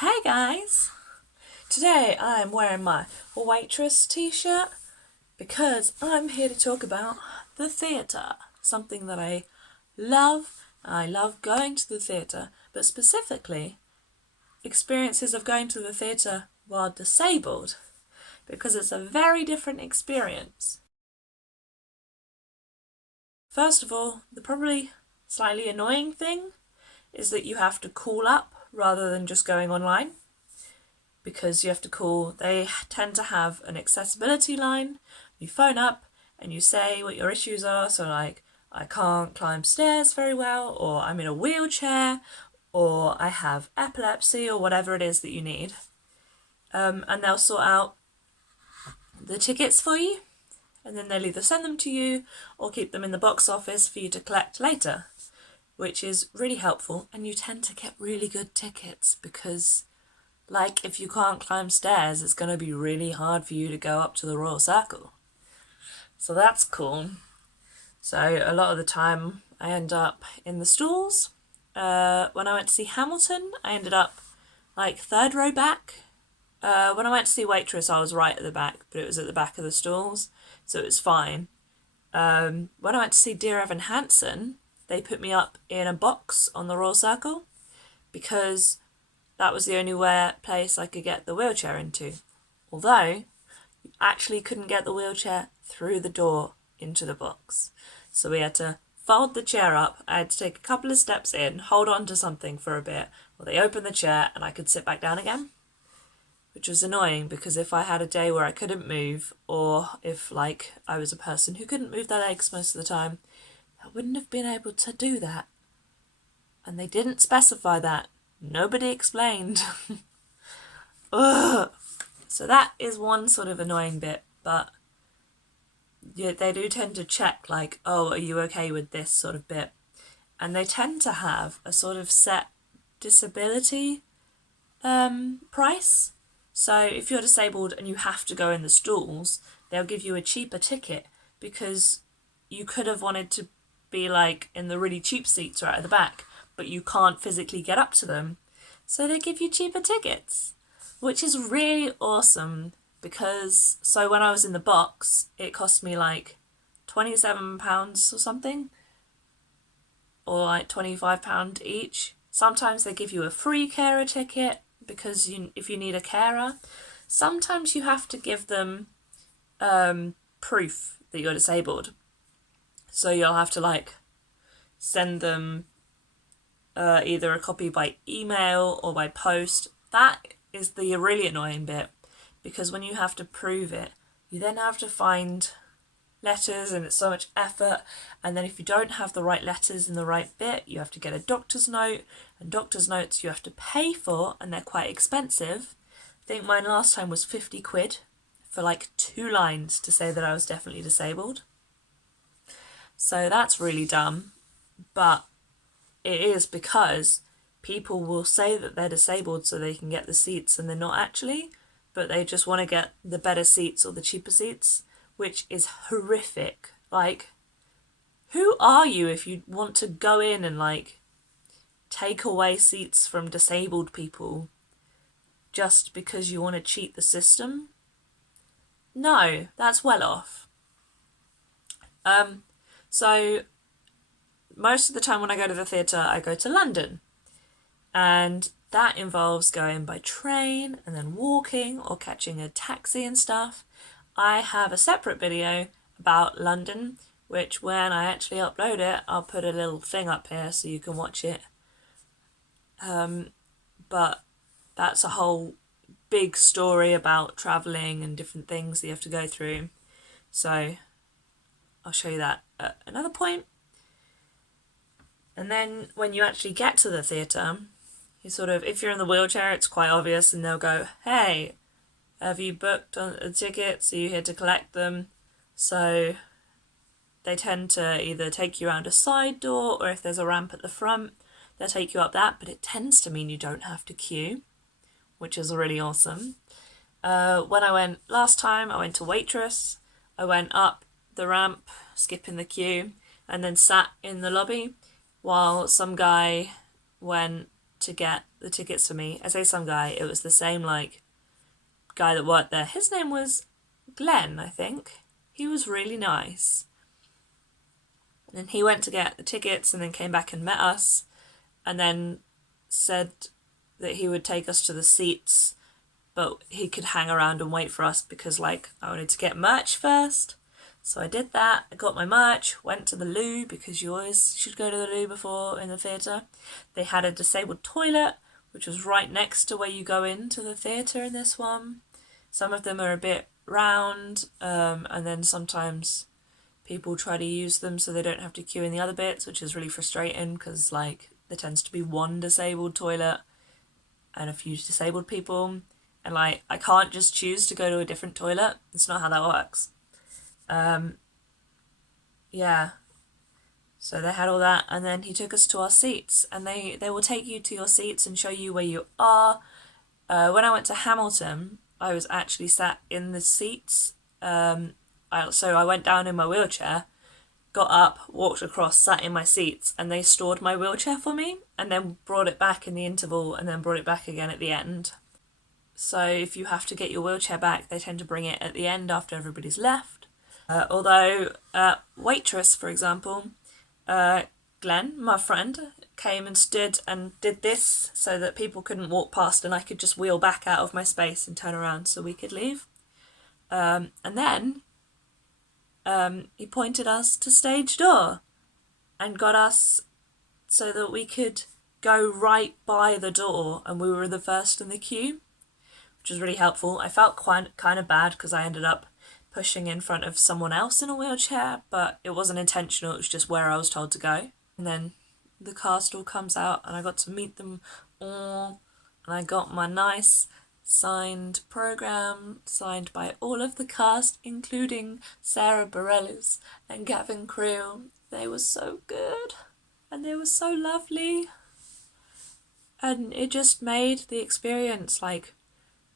Hey guys! Today I'm wearing my waitress t-shirt because I'm here to talk about the theatre. Something that I love. I love going to the theatre, but specifically experiences of going to the theatre while disabled because it's a very different experience. First of all, the probably slightly annoying thing is that you have to call up rather than just going online. Because you have to call, they tend to have an accessibility line. You phone up and you say what your issues are. So, like, I can't climb stairs very well, or I'm in a wheelchair, or I have epilepsy, or whatever it is that you need. And they'll sort out the tickets for you, and then they'll either send them to you or keep them in the box office for you to collect later, which is really helpful. And you tend to get really good tickets because, like, if you can't climb stairs, it's going to be really hard for you to go up to the Royal Circle. So that's cool. So a lot of the time I end up in the stalls. When I went to see Hamilton, I ended up like third row back. When I went to see Waitress, I was right at the back, but it was at the back of the stalls, so it was fine. When I went to see Dear Evan Hansen, they put me up in a box on the Royal Circle because that was the only place I could get the wheelchair into. Although, you actually couldn't get the wheelchair through the door into the box. So we had to fold the chair up. I had to take a couple of steps in, hold on to something for a bit, while they opened the chair and I could sit back down again. Which was annoying because if I had a day where I couldn't move, or if, like, I was a person who couldn't move their legs most of the time, I wouldn't have been able to do that. And they didn't specify that. Nobody explained. Ugh. So that is one sort of annoying bit, but yeah, they do tend to check, like, oh, are you okay with this sort of bit? And they tend to have a sort of set disability price. So if you're disabled and you have to go in the stalls, they'll give you a cheaper ticket because you could have wanted to be like in the really cheap seats right at the back, but you can't physically get up to them. So they give you cheaper tickets, which is really awesome because so when I was in the box, it cost me like £27 or something, or like £25 each. Sometimes they give you a free carer ticket because if you need a carer. Sometimes you have to give them proof that you're disabled. So you'll have to like send them either a copy by email or by post. That is the really annoying bit because when you have to prove it, you then have to find letters and it's so much effort, and then if you don't have the right letters in the right bit, you have to get a doctor's note, and doctor's notes you have to pay for and they're quite expensive. I think mine last time was 50 quid for like 2 lines to say that I was definitely disabled. So that's really dumb, but it is because people will say that they're disabled so they can get the seats and they're not actually, but they just want to get the better seats or the cheaper seats, which is horrific. Like, who are you if you want to go in and like take away seats from disabled people just because you want to cheat the system? No, that's well off. So most of the time when I go to the theatre, I go to London, and that involves going by train and then walking or catching a taxi and stuff. I have a separate video about London, which when I actually upload it, I'll put a little thing up here so you can watch it. But that's a whole big story about travelling and different things that you have to go through. So I'll show you that at another point. And then when you actually get to the theatre, you sort of, if you're in the wheelchair, it's quite obvious, and they'll go, hey, have you booked a ticket? So you here to collect them. So they tend to either take you around a side door, or if there's a ramp at the front, they'll take you up that, but it tends to mean you don't have to queue, which is really awesome. When I went last time, I went to Waitress. I went up the ramp, skipping the queue, and then sat in the lobby while some guy went to get the tickets for me. I say some guy, it was the same like guy that worked there. His name was Glenn, I think. He was really nice. And he went to get the tickets and then came back and met us and then said that he would take us to the seats, but he could hang around and wait for us because like I wanted to get merch first. So I did that. I got my merch, went to the loo because you always should go to the loo before in the theatre. They had a disabled toilet, which was right next to where you go into the theatre in this one. Some of them are a bit round, and then sometimes people try to use them so they don't have to queue in the other bits, which is really frustrating because like there tends to be one disabled toilet and a few disabled people, and like I can't just choose to go to a different toilet. It's not how that works. Yeah, so they had all that, and then he took us to our seats, and they will take you to your seats and show you where you are. When I went to Hamilton, I was actually sat in the seats. So I went down in my wheelchair, got up, walked across, sat in my seats, and they stored my wheelchair for me and then brought it back in the interval and then brought it back again at the end. So if you have to get your wheelchair back, they tend to bring it at the end after everybody's left. Although Waitress, for example, Glenn, my friend, came and stood and did this so that people couldn't walk past and I could just wheel back out of my space and turn around so we could leave. And then he pointed us to stage door and got us so that we could go right by the door and we were the first in the queue, which was really helpful. I felt kind of bad because I ended up pushing in front of someone else in a wheelchair, but it wasn't intentional, it was just where I was told to go. And then the cast all comes out and I got to meet them all, and I got my nice signed programme signed by all of the cast, including Sarah Bareilles and Gavin Creel. They were so good and they were so lovely, and it just made the experience like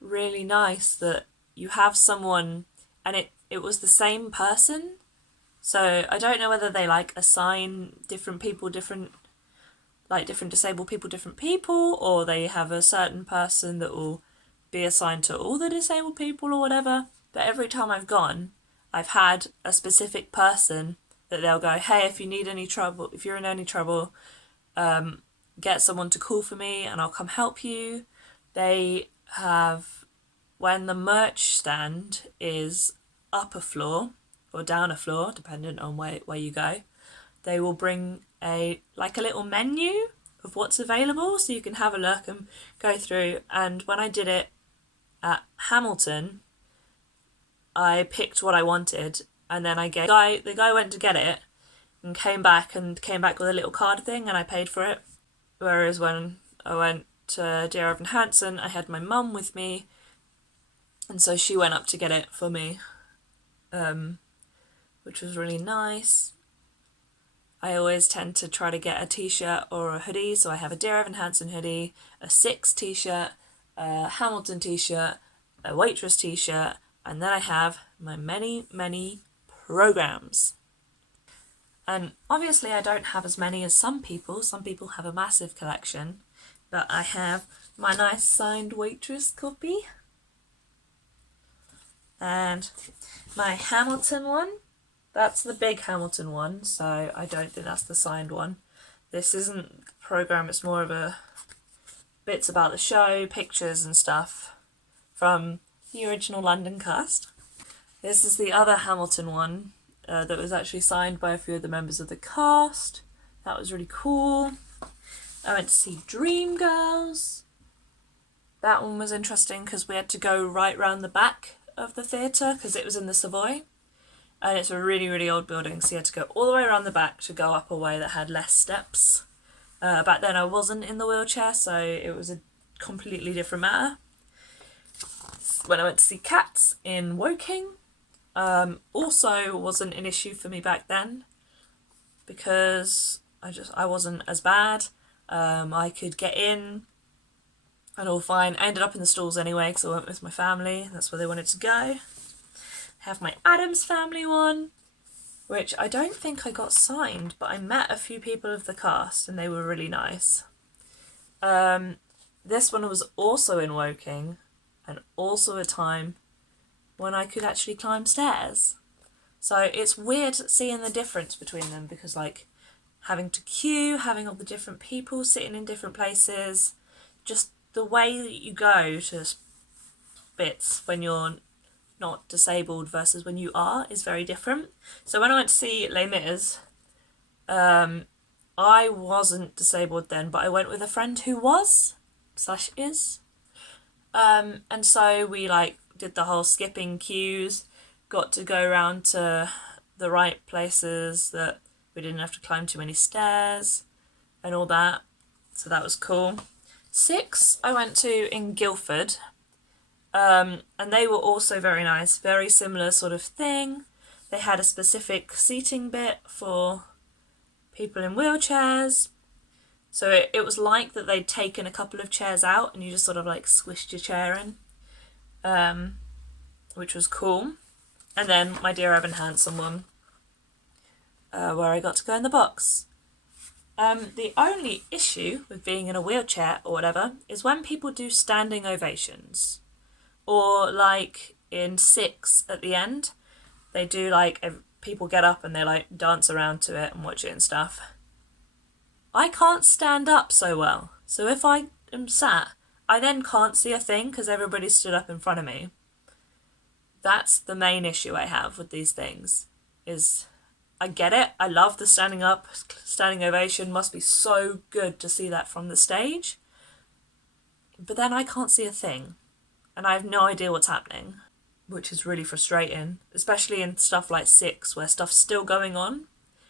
really nice that you have someone and it was the same person. So I don't know whether they like assign different people different disabled people, or they have a certain person that will be assigned to all the disabled people or whatever. But every time I've gone, I've had a specific person that they'll go, hey, if you're in any trouble, get someone to call for me and I'll come help you. They have, when the merch stand is up a floor or down a floor, depending on where you go, they will bring a little menu of what's available so you can have a look and go through. And when I did it at Hamilton, I picked what I wanted, and then the guy went to get it and came back with a little card thing, and I paid for it. Whereas when I went to Dear Evan Hansen, I had my mum with me, and so she went up to get it for me, which was really nice. I always tend to try to get a t-shirt or a hoodie, so I have a Dear Evan Hansen hoodie, a Six t-shirt, a Hamilton t-shirt, a Waitress t-shirt, and then I have my many, many programmes. And obviously I don't have as many as some people. Some people have a massive collection, but I have my nice signed Waitress copy and my Hamilton one. That's the big Hamilton one, so I don't think that's the signed one. This isn't the programme, it's more of a bits about the show, pictures and stuff from the original London cast. This is the other Hamilton one that was actually signed by a few of the members of the cast. That was really cool. I went to see Dreamgirls. That one was interesting because we had to go right round the back of the theatre because it was in the Savoy. And it's a really, really old building, so you had to go all the way around the back to go up a way that had less steps. Back then I wasn't in the wheelchair, so it was a completely different matter. When I went to see Cats in Woking, also wasn't an issue for me back then because I wasn't as bad. I could get in and all fine. I ended up in the stalls anyway because I went with my family. That's where they wanted to go. Have my Addams Family one, which I don't think I got signed, but I met a few people of the cast and they were really nice. This one was also in Woking, and also a time when I could actually climb stairs. So it's weird seeing the difference between them because, like, having to queue, having all the different people sitting in different places, just the way that you go to bits when you're not disabled versus when you are is very different. So when I went to see Les Mis, I wasn't disabled then, but I went with a friend who was / is. And so we like did the whole skipping queues, got to go around to the right places that we didn't have to climb too many stairs and all that. So that was cool. 6 I went to in Guildford, and they were also very nice, very similar sort of thing. They had a specific seating bit for people in wheelchairs. So it was like that they'd taken a couple of chairs out and you just sort of like squished your chair in, which was cool. And then my Dear Evan Hansen one, where I got to go in the box. The only issue with being in a wheelchair or whatever is when people do standing ovations. Or like in 6 at the end, they do like, people get up and they like dance around to it and watch it and stuff. I can't stand up so well. So if I am sat, I then can't see a thing because everybody stood up in front of me. That's the main issue I have with these things, is I get it. I love the standing up, standing ovation. Must be so good to see that from the stage. But then I can't see a thing. And I have no idea what's happening, which is really frustrating, especially in stuff like 6 where stuff's still going on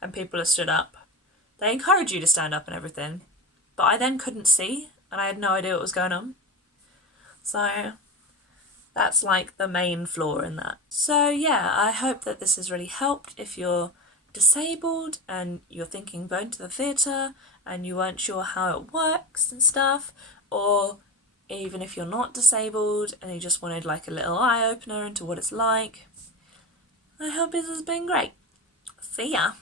and people are stood up. They encourage you to stand up and everything, but I then couldn't see and I had no idea what was going on. So that's like the main flaw in that. So yeah, I hope that this has really helped if you're disabled and you're thinking going to the theatre and you weren't sure how it works and stuff, or even if you're not disabled and you just wanted like a little eye-opener into what it's like. I hope this has been great. See ya!